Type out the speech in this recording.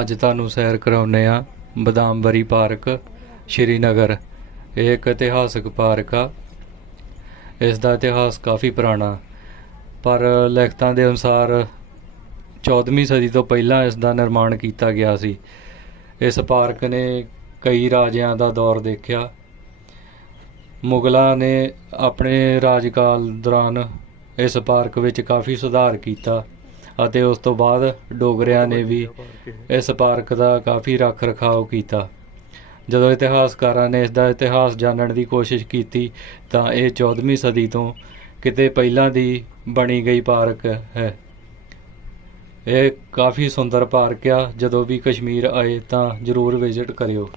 ਅੱਜ ਤੁਹਾਨੂੰ ਸੈਰ ਕਰਾਉਨੇ ਆ ਬਦਾਮਬਰੀ ਪਾਰਕ, ਸ਼੍ਰੀਨਗਰ। ਇਹ ਇੱਕ ਇਤਿਹਾਸਕ ਪਾਰਕ ਆ। ਇਸ ਦਾ ਇਤਿਹਾਸ ਕਾਫੀ ਪੁਰਾਣਾ। ਪਰ ਲਿਖਤਾਂ ਦੇ ਅਨੁਸਾਰ 14ਵੀਂ ਸਦੀ ਤੋਂ ਪਹਿਲਾਂ ਇਸ ਦਾ ਨਿਰਮਾਣ ਕੀਤਾ ਗਿਆ ਸੀ। ਇਸ ਪਾਰਕ ਨੇ ਕਈ ਰਾਜਿਆਂ ਦਾ ਦੌਰ ਦੇਖਿਆ। ਮੁਗਲਾਂ ਨੇ ਆਪਣੇ ਰਾਜਕਾਲ ਦੌਰਾਨ ਇਸ ਪਾਰਕ ਵਿੱਚ ਕਾਫੀ ਸੁਧਾਰ ਕੀਤਾ। ਅਤੇ ਉਸ ਤੋਂ ਬਾਅਦ ਡੋਗਰਿਆਂ ਨੇ ਵੀ ਇਸ ਪਾਰਕ ਦਾ ਕਾਫੀ ਰੱਖ ਰਖਾਵ ਕੀਤਾ। ਜਦੋਂ ਇਤਿਹਾਸਕਾਰਾਂ ਨੇ ਇਸ ਦਾ ਇਤਿਹਾਸ ਜਾਣਨ ਦੀ ਕੋਸ਼ਿਸ਼ ਕੀਤੀ ਤਾਂ ਇਹ 14ਵੀਂ ਸਦੀ ਤੋਂ ਕਿਤੇ ਪਹਿਲਾਂ ਦੀ ਬਣੀ ਗਈ ਪਾਰਕ ਹੈ। ਇਹ ਕਾਫੀ ਸੁੰਦਰ ਪਾਰਕ ਆ। ਜਦੋਂ ਵੀ ਕਸ਼ਮੀਰ ਆਏ ਤਾਂ ਜ਼ਰੂਰ ਵਿਜ਼ਿਟ ਕਰਿਓ।